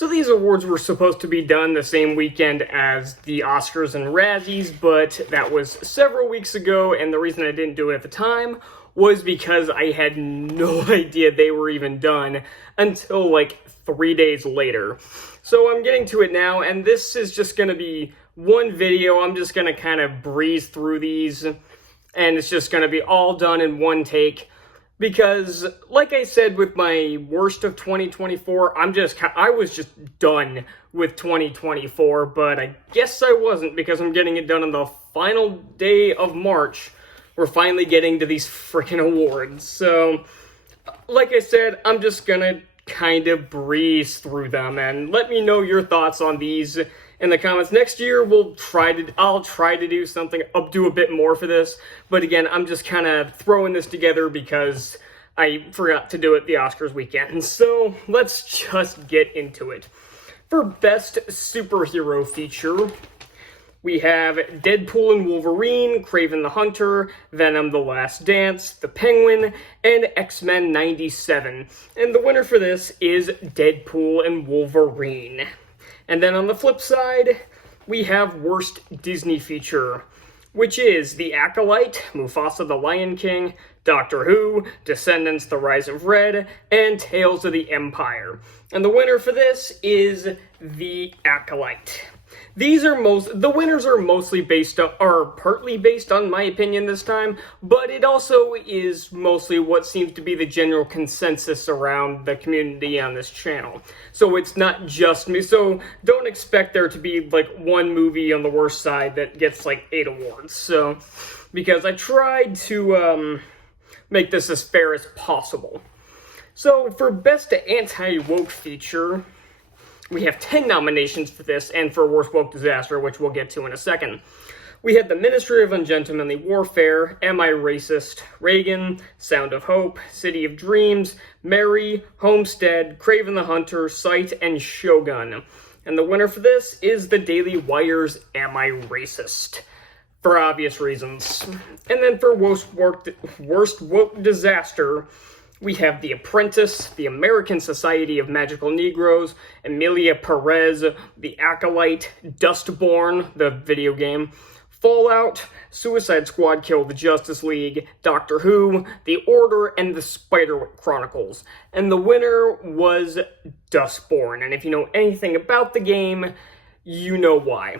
So these awards were supposed to be done the same weekend as the Oscars and Razzies, but that was several weeks ago, and the reason I didn't do it at the time was because I had no idea they were even done until like 3 days later. So I'm getting to it now, and this is just going to be one video. I'm just going to kind of breeze through these, and it's just going to be all done in one take. Because, like I said with my worst of 2024, I was just done with 2024, but I guess I wasn't because I'm getting it done on the final day of March. We're finally getting to these freaking awards. So, like I said, I'm just gonna kind of breeze through them, and let me know your thoughts on these in the comments. Next year, I'll try to do something, I'll do a bit more for this, but again, I'm just kind of throwing this together because I forgot to do it the Oscars weekend. So, let's just get into it. For Best Superhero Feature, we have Deadpool and Wolverine, Kraven the Hunter, Venom the Last Dance, The Penguin, and X-Men 97. And the winner for this is Deadpool and Wolverine. And then on the flip side, we have Worst Disney Feature, which is The Acolyte, Mufasa the Lion King, Doctor Who, Descendants the Rise of Red, and Tales of the Empire. And the winner for this is The Acolyte. The winners are partly based on my opinion this time, but it also is mostly what seems to be the general consensus around the community on this channel. So it's not just me, so don't expect there to be like one movie on the worst side that gets like 8 awards. So, because I tried to make this as fair as possible. So for Best Anti-Woke Feature, we have 10 nominations for this, and for Worst Woke Disaster, which we'll get to in a second. We had The Ministry of Ungentlemanly Warfare, Am I Racist?, Reagan, Sound of Hope, City of Dreams, Mary, Homestead, Kraven the Hunter, Sight, and Shogun. And the winner for this is the Daily Wire's Am I Racist? For obvious reasons. And then for Worst Woke Disaster, we have The Apprentice, The American Society of Magical Negroes, Emilia Perez, The Acolyte, Dustborn, the video game, Fallout, Suicide Squad Kill the Justice League, Doctor Who, The Order, and The Spiderwick Chronicles. And the winner was Dustborn, and if you know anything about the game, you know why.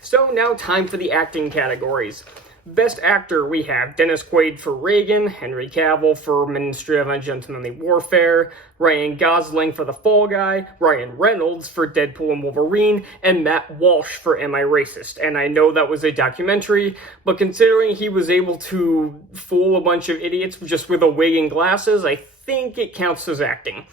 So now time for the acting categories. Best Actor, we have Dennis Quaid for Reagan, Henry Cavill for Ministry of Ungentlemanly Warfare, Ryan Gosling for The Fall Guy, Ryan Reynolds for Deadpool and Wolverine, and Matt Walsh for Am I Racist? And I know that was a documentary, but considering he was able to fool a bunch of idiots just with a wig and glasses, I think it counts as acting.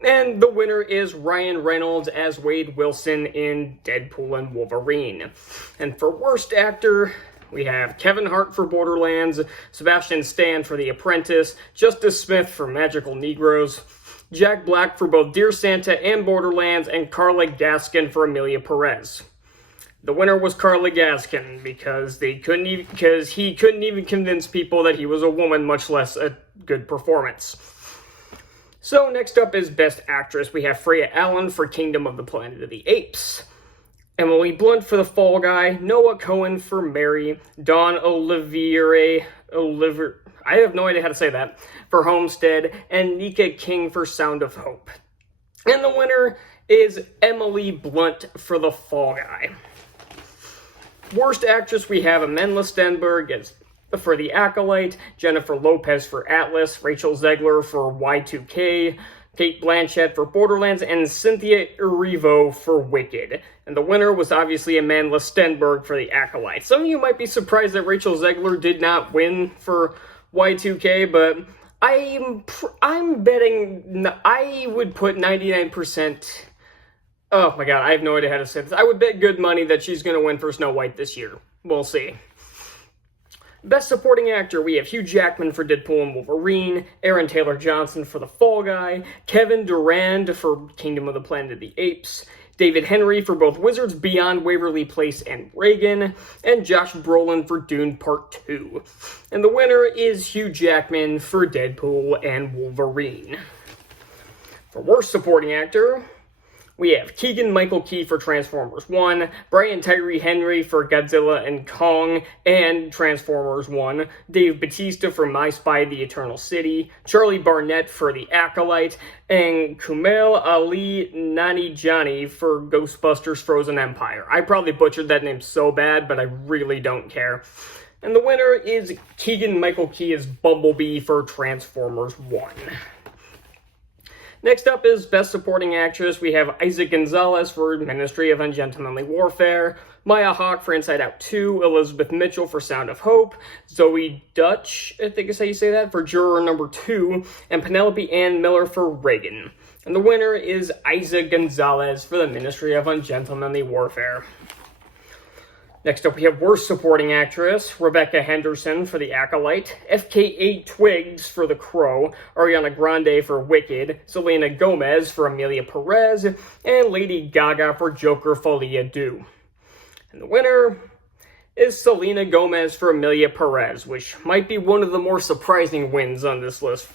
And the winner is Ryan Reynolds as Wade Wilson in Deadpool and Wolverine. And for Worst Actor, we have Kevin Hart for Borderlands, Sebastian Stan for The Apprentice, Justice Smith for Magical Negroes, Jack Black for both Dear Santa and Borderlands, and Carla Gaskin for Emilia Perez. The winner was Carla Gaskin because he couldn't even convince people that he was a woman, much less a good performance. So next up is Best Actress. We have Freya Allen for Kingdom of the Planet of the Apes, Emily Blunt for The Fall Guy, Noah Cohen for Mary, Dawn Olivier, I have no idea how to say that, for Homestead, and Nika King for Sound of Hope. And the winner is Emily Blunt for The Fall Guy. Worst Actress, we have Amandla Stenberg for The Acolyte, Jennifer Lopez for Atlas, Rachel Zegler for Y2K, Kate Blanchett for Borderlands, and Cynthia Erivo for Wicked. And the winner was obviously Amandla Stenberg for The Acolyte. Some of you might be surprised that Rachel Zegler did not win for Y2K, but I'm betting I would put 99%. Oh my god, I have no idea how to say this. I would bet good money that she's going to win for Snow White this year. We'll see. Best Supporting Actor, we have Hugh Jackman for Deadpool and Wolverine, Aaron Taylor-Johnson for The Fall Guy, Kevin Durand for Kingdom of the Planet of the Apes, David Henry for both Wizards Beyond Waverly Place and Reagan, and Josh Brolin for Dune Part 2. And the winner is Hugh Jackman for Deadpool and Wolverine. For Worst Supporting Actor, We have Keegan-Michael Key for Transformers 1, Brian Tyree Henry for Godzilla and Kong and Transformers 1, Dave Bautista for My Spy the Eternal City, Charlie Barnett for The Acolyte, and Kumail Ali Nanjiani for Ghostbusters Frozen Empire. I probably butchered that name so bad, but I really don't care. And the winner is Keegan-Michael Key as Bumblebee for Transformers 1. Next up is Best Supporting Actress. We have Eiza Gonzalez for Ministry of Ungentlemanly Warfare, Maya Hawke for Inside Out 2, Elizabeth Mitchell for Sound of Hope, Zoe Dutch, I think is how you say that, for Juror Number 2, and Penelope Ann Miller for Reagan. And the winner is Eiza Gonzalez for the Ministry of Ungentlemanly Warfare. Next up, we have Worst Supporting Actress, Rebecca Henderson for The Acolyte, FKA Twigs for The Crow, Ariana Grande for Wicked, Selena Gomez for Emilia Perez, and Lady Gaga for Joker Folie à Deux. And the winner is Selena Gomez for Emilia Perez, which might be one of the more surprising wins on this list.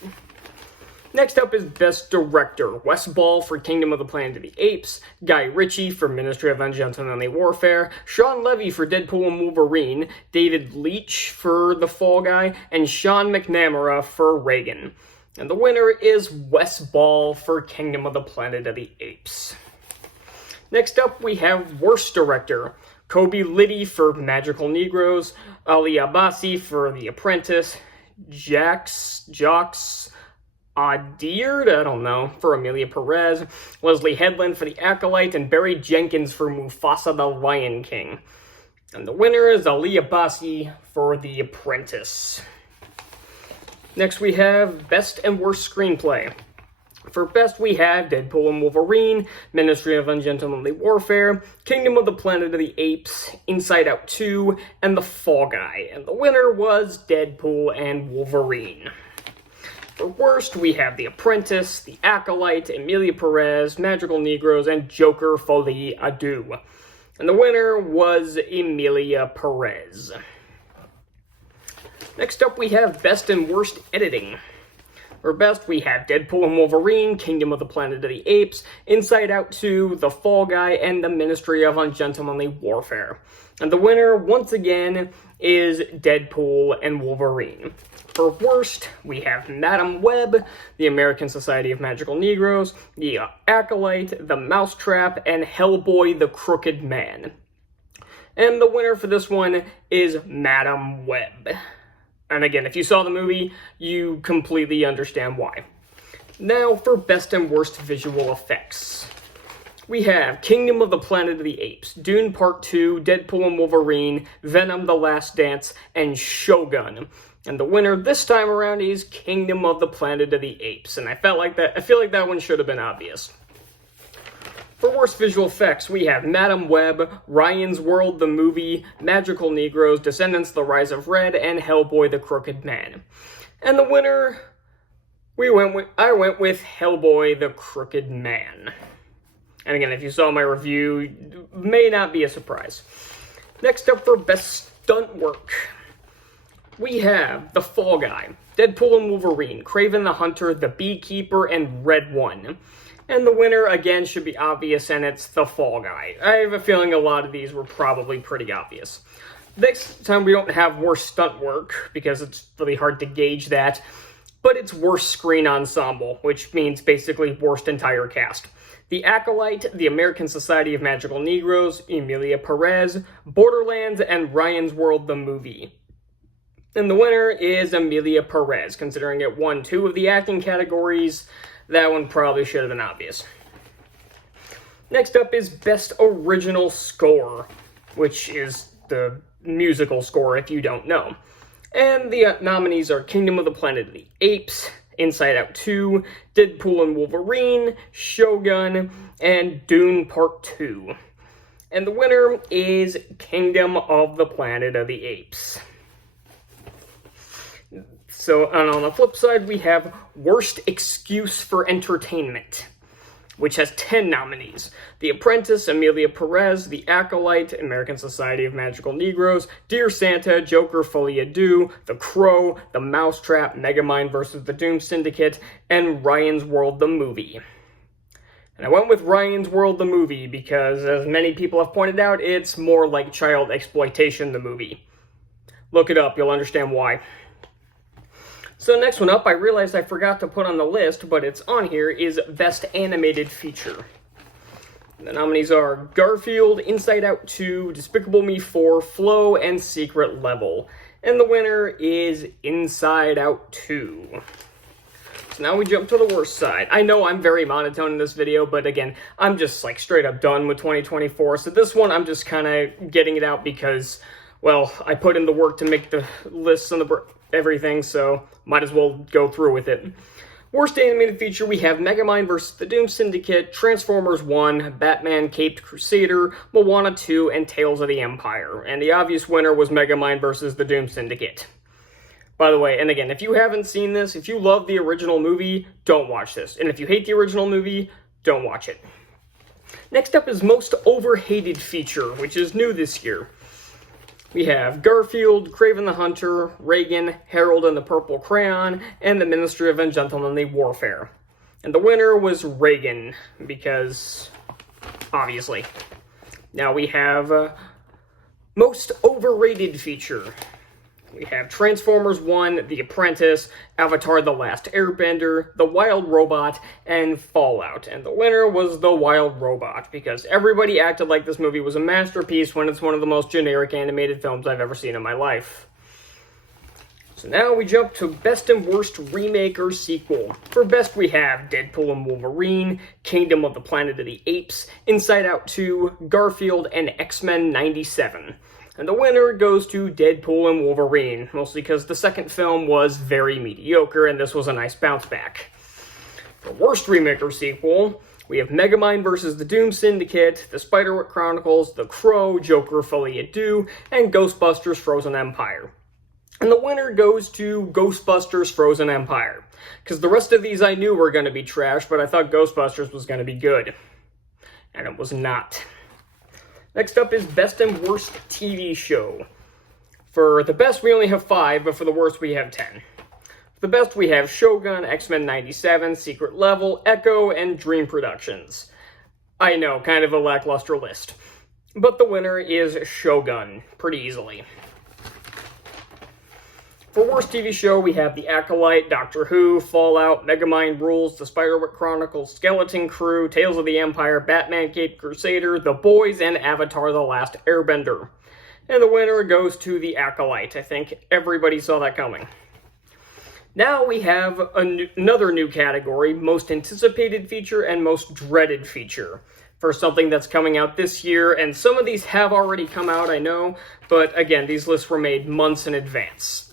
Next up is Best Director, Wes Ball for Kingdom of the Planet of the Apes, Guy Ritchie for Ministry of Ungentlemanly Warfare, Sean Levy for Deadpool and Wolverine, David Leitch for The Fall Guy, and Sean McNamara for Reagan. And the winner is Wes Ball for Kingdom of the Planet of the Apes. Next up, we have Worst Director, Kobe Liddy for Magical Negroes, Ali Abbasi for The Apprentice, Jacques Audiard, I don't know, for Emilia Perez, Leslie Headland for The Acolyte, and Barry Jenkins for Mufasa the Lion King. And the winner is Ali Abbasi for The Apprentice. Next we have Best and Worst Screenplay. For Best we have Deadpool and Wolverine, Ministry of Ungentlemanly Warfare, Kingdom of the Planet of the Apes, Inside Out 2, and The Fall Guy. And the winner was Deadpool and Wolverine. For Worst, we have The Apprentice, The Acolyte, Emilia Perez, Magical Negroes, and Joker Folie à Deux. And the winner was Emilia Perez. Next up, we have Best and Worst Editing. For Best, we have Deadpool and Wolverine, Kingdom of the Planet of the Apes, Inside Out 2, The Fall Guy, and The Ministry of Ungentlemanly Warfare. And the winner, once again, is Deadpool and Wolverine. For Worst, we have Madame Web, The American Society of Magical Negroes, The Acolyte, The Mousetrap, and Hellboy the Crooked Man. And the winner for this one is Madame Web. And again, if you saw the movie, you completely understand why. Now for Best and Worst Visual Effects. We have Kingdom of the Planet of the Apes, Dune Part 2, Deadpool and Wolverine, Venom the Last Dance, and Shogun. And the winner this time around is Kingdom of the Planet of the Apes. And I feel like that one should have been obvious. For Worst Visual Effects, we have Madame Web, Ryan's World the Movie, Magical Negroes, Descendants the Rise of Red, and Hellboy the Crooked Man. And the winner, I went with Hellboy the Crooked Man. And again, if you saw my review, it may not be a surprise. Next up for Best Stunt Work, we have The Fall Guy, Deadpool and Wolverine, Kraven the Hunter, The Beekeeper, and Red One. And the winner, again, should be obvious, and it's The Fall Guy. I have a feeling a lot of these were probably pretty obvious. Next time we don't have Worst Stunt Work, because it's really hard to gauge that, but it's Worst Screen Ensemble, which means basically worst entire cast. The Acolyte, The American Society of Magical Negroes, Emilia Perez, Borderlands, and Ryan's World the Movie. And the winner is Emilia Perez. Considering it won 2 of the acting categories, that one probably should have been obvious. Next up is Best Original Score, which is the musical score if you don't know. And the nominees are Kingdom of the Planet of the Apes, Inside Out 2, Deadpool and Wolverine, Shogun, and Dune Part 2. And the winner is Kingdom of the Planet of the Apes. So, and on the flip side, we have Worst Excuse for Entertainment, which has 10 nominees. The Apprentice, Emilia Perez, The Acolyte, American Society of Magical Negroes, Dear Santa, Joker Folie à Deux, The Crow, The Mousetrap, Megamind vs. the Doom Syndicate, and Ryan's World the Movie. And I went with Ryan's World, the movie, because as many people have pointed out, it's more like child exploitation, the movie. Look it up, you'll understand why. So next one up, I realized I forgot to put on the list, but it's on here, is Best Animated Feature. The nominees are Garfield, Inside Out 2, Despicable Me 4, Flow, and Secret Level. And the winner is Inside Out 2. So now we jump to the worst side. I know I'm very monotone in this video, but again, I'm just like straight up done with 2024. So this one, I'm just kind of getting it out because, well, I put in the work to make the lists and everything, so might as well go through with it. Worst animated feature, we have Megamind vs. The Doom Syndicate, Transformers 1, Batman Caped Crusader, Moana 2, and Tales of the Empire. And the obvious winner was Megamind vs. The Doom Syndicate. By the way, and again, if you haven't seen this, if you love the original movie, don't watch this. And if you hate the original movie, don't watch it. Next up is Most Overhated Feature, which is new this year. We have Garfield, Kraven the Hunter, Reagan, Harold and the Purple Crayon, and the Ministry of Ungentlemanly Warfare. And the winner was Reagan, because, obviously. Now we have Most Overrated Feature. We have Transformers 1, The Apprentice, Avatar The Last Airbender, The Wild Robot, and Fallout. And the winner was The Wild Robot, because everybody acted like this movie was a masterpiece when it's one of the most generic animated films I've ever seen in my life. So now we jump to Best and Worst Remake or Sequel. For Best we have Deadpool and Wolverine, Kingdom of the Planet of the Apes, Inside Out 2, Garfield, and X-Men 97. And the winner goes to Deadpool and Wolverine, mostly because the second film was very mediocre, and this was a nice bounce back. For Worst Remake or Sequel, we have Megamind vs. The Doom Syndicate, The Spiderwick Chronicles, The Crow, Joker Folie à Deux, and Ghostbusters Frozen Empire. And the winner goes to Ghostbusters Frozen Empire, because the rest of these I knew were going to be trash, but I thought Ghostbusters was going to be good. And it was not. Next up is Best and Worst TV Show. For the best, we only have 5, but for the worst, we have 10. For the best, we have Shogun, X-Men 97, Secret Level, Echo, and Dream Productions. I know, kind of a lackluster list. But the winner is Shogun, pretty easily. For Worst TV Show, we have The Acolyte, Doctor Who, Fallout, Megamind Rules, The Spiderwick Chronicles, Skeleton Crew, Tales of the Empire, Batman Caped Crusader, The Boys, and Avatar The Last Airbender. And the winner goes to The Acolyte. I think everybody saw that coming. Now we have another new category, Most Anticipated Feature and Most Dreaded Feature, for something that's coming out this year, and some of these have already come out, I know, but again, these lists were made months in advance.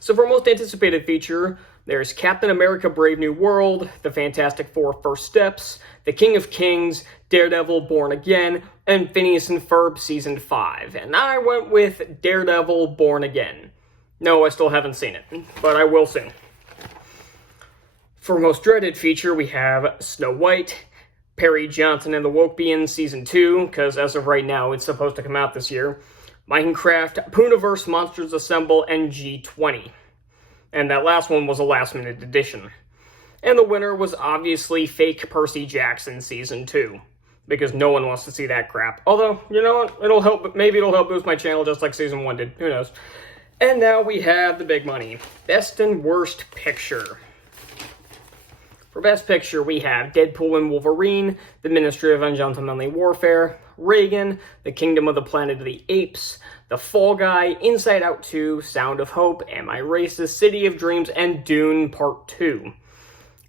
So for Most Anticipated Feature, there's Captain America Brave New World, The Fantastic Four First Steps, The King of Kings, Daredevil Born Again, and Phineas and Ferb Season 5. And I went with Daredevil Born Again. No, I still haven't seen it, but I will soon. For Most Dreaded Feature, we have Snow White, Perry Johnson and the Wokebians Season 2, because as of right now, it's supposed to come out this year. Minecraft, Pooniverse Monsters Assemble, and G20. And that last one was a last-minute addition. And the winner was obviously Fake Percy Jackson Season 2. Because no one wants to see that crap. Although, you know what? It'll help, maybe it'll help boost my channel just like Season 1 did. Who knows? And now we have the big money. Best and Worst Picture. For Best Picture, we have Deadpool and Wolverine, The Ministry of Ungentlemanly Warfare, Reagan, The Kingdom of the Planet of the Apes, The Fall Guy, Inside Out 2, Sound of Hope, Am I Racist, City of Dreams, and Dune Part 2.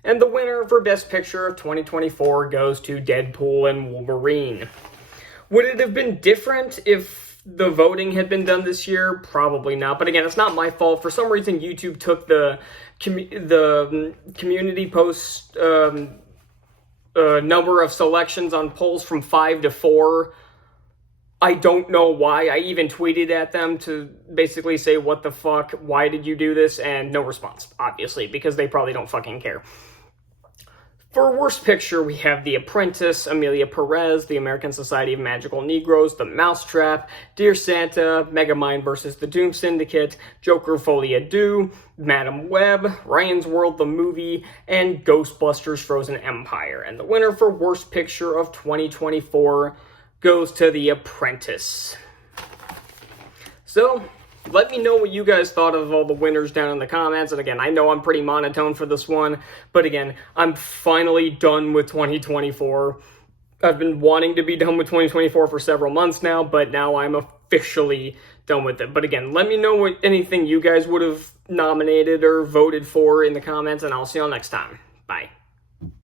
And the winner for Best Picture of 2024 goes to Deadpool and Wolverine. Would it have been different if the voting had been done this year? Probably not. But again, it's not my fault. For some reason, YouTube took the community post number of selections on polls from 5 to 4. I don't know why. I even tweeted at them to basically say, what the fuck, why did you do this? And no response, obviously, because they probably don't fucking care. For Worst Picture, we have The Apprentice, Amelia Perez, The American Society of Magical Negroes, The Mousetrap, Dear Santa, Megamind vs. the Doom Syndicate, Joker Folie à Deux, Madam Web, Ryan's World the Movie, and Ghostbusters Frozen Empire. And the winner for Worst Picture of 2024 goes to The Apprentice. So, let me know what you guys thought of all the winners down in the comments. And again, I know I'm pretty monotone for this one, but again, I'm finally done with 2024. I've been wanting to be done with 2024 for several months now, but now I'm officially done with it. But again, let me know what anything you guys would have nominated or voted for in the comments, and I'll see y'all next time. Bye.